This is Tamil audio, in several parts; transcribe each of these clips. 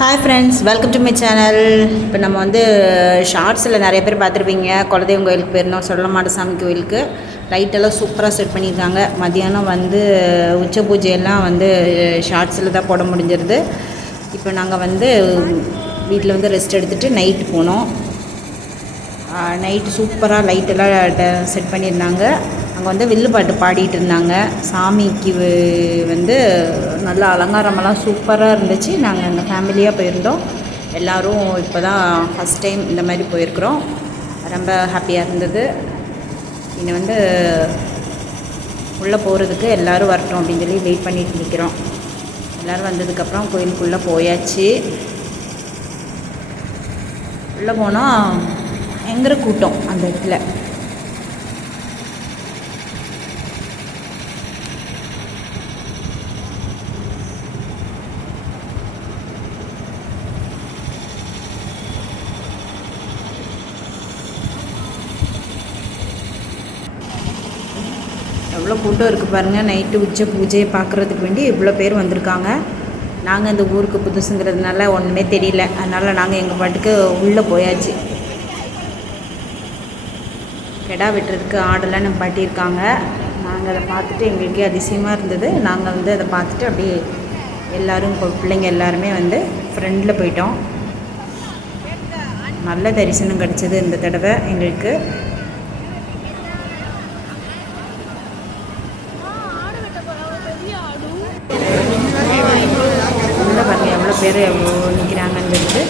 Hi friends, welcome to my channel. இப்போ நம்ம வந்து ஷார்ட்ஸில் நிறைய பேர் பார்த்துருப்பீங்க. குலதெய்வம் கோயிலுக்கு போயிருந்தோம், சொல்லமாட சாமி கோயிலுக்கு. லைட்டெல்லாம் சூப்பராக செட் பண்ணியிருக்காங்க. மதியானம் வந்து உச்ச பூஜையெல்லாம் வந்து ஷார்ட்ஸில் தான் போட முடிஞ்சிருது. இப்போ நாங்கள் வந்து வீட்டில் வந்து ரெஸ்ட் எடுத்துகிட்டு நைட்டு போனோம். நைட்டு சூப்பராக லைட்டெல்லாம் செட் பண்ணியிருந்தாங்க. அங்கே வந்து வில்லு பாட்டு பாடிட்டு இருந்தாங்க. சாமிக்கு வந்து நல்லா அலங்காரமெல்லாம் சூப்பராக இருந்துச்சு. நாங்கள் அந்த ஃபேமிலியாக போயிருந்தோம். எல்லோரும் இப்போ தான் ஃபஸ்ட் டைம் இந்த மாதிரி போயிருக்கிறோம். ரொம்ப ஹாப்பியாக இருந்தது. இன்னும் வந்து உள்ளே போகிறதுக்கு எல்லோரும் வரட்டும் அப்படின்னு சொல்லி வெயிட் பண்ணிட்டு நிற்கிறோம். எல்லோரும் வந்ததுக்கப்புறம் கோயிலுக்குள்ளே போயாச்சு. உள்ளே போனால் பயங்கர கூட்டம் அந்த இடத்துல. எவ்வளோ கூட்டம் இருக்குது பாருங்கள். நைட்டு உச்ச பூஜையை பார்க்குறதுக்கு வேண்டி இவ்வளோ பேர் வந்திருக்காங்க. நாங்கள் இந்த ஊருக்கு புதுசுங்கிறதுனால ஒன்றுமே தெரியல. அதனால் நாங்கள் எங்கள் பாட்டுக்கு உள்ளே போயாச்சு. கெடா வெட்டுறதுக்கு ஆடெல்லாம் நம்ம பாட்டியிருக்காங்க. நாங்கள் அதை பார்த்துட்டு எங்களுக்கே அதிசயமாக இருந்தது. நாங்கள் வந்து அதை பார்த்துட்டு அப்படியே எல்லோரும் பிள்ளைங்க எல்லாருமே வந்து ஃப்ரெண்டில் போயிட்டோம். நல்ல தரிசனம் கிடச்சிது இந்த தடவை எங்களுக்கு. உள்ள பாருங்க எவ்வளோ பேர் எவ்வளோ நிற்கிறாங்கன்றது.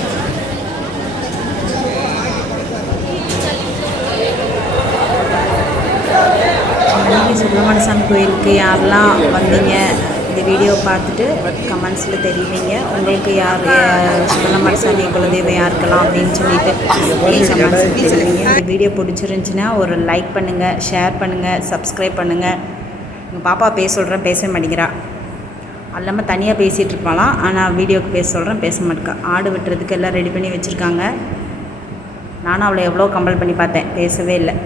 சுப்பிரமணிய சாமி கோயிலுக்கு யாரெல்லாம் வந்தீங்க, இந்த வீடியோ பார்த்துட்டு கமெண்ட்ஸில் தெரிவிங்க. உங்களுக்கு யார் சுப்பிரமணிய சாமி குலதெய்வம் யாருக்கலாம் அப்படின்னு சொல்லிட்டு கமெண்ட்ஸில் தெரிவிங்க. இந்த வீடியோ பிடிச்சிருந்துச்சின்னா ஒரு லைக் பண்ணுங்கள், ஷேர் பண்ணுங்கள், சப்ஸ்கிரைப் பண்ணுங்கள். எங்கள் பாப்பா பேச சொல்கிறேன், பேச மாட்டேங்கிறா. அல்லாமல் தனியாக பேசிகிட்டு இருப்பாளாம். ஆனால் வீடியோவுக்கு பேச சொல்கிறேன், பேச மாட்டேக்கா. ஆடு வெட்டுறதுக்கு எல்லாம் ரெடி பண்ணி வச்சுருக்காங்க. நானும் அவளை எவ்வளோ கம்பல் பண்ணி பார்த்தேன், பேசவே இல்லை.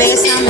பேசாம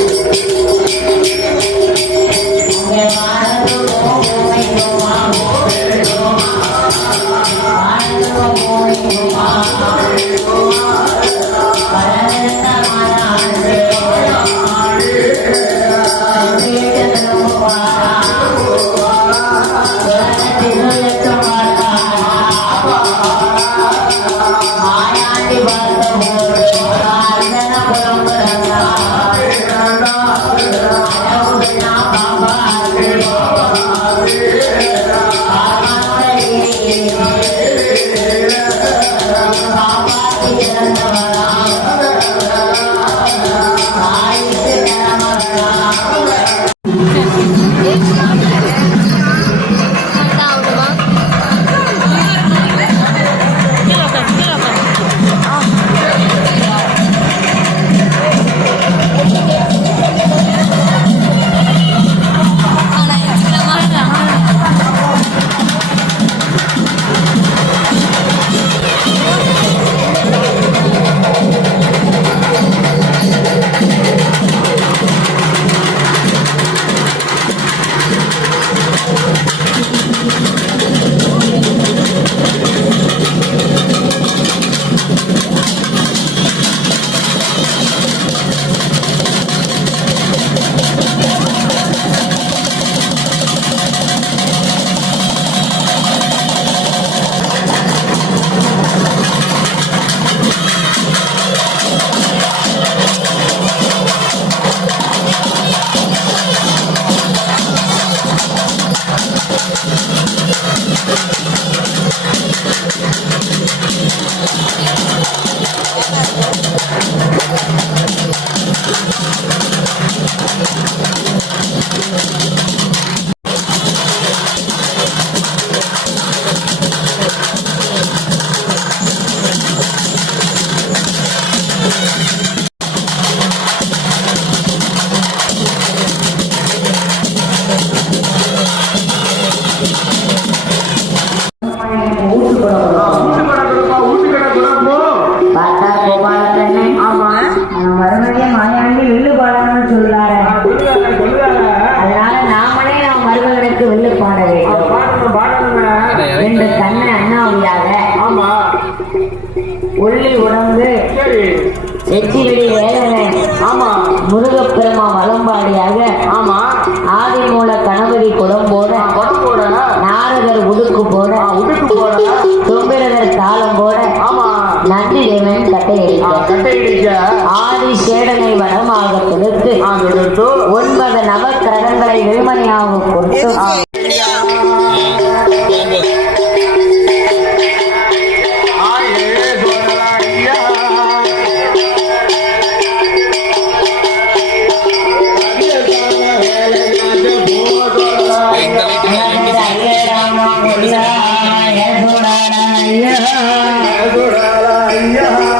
முருகப்பெருமான் வலம்பாடியாக ஆமா ஆதிமூல கணபதி குடம் போட நாரதர் உடுக்கு போட தும்பிரதர் தாளம் போட நந்தி தேவன் கட்டையடிக்க ஆதி சேடனை வனமாக கொடுத்து 9 நவக்கிரகங்களை வெண்மணியாக கொடுத்து ஐயா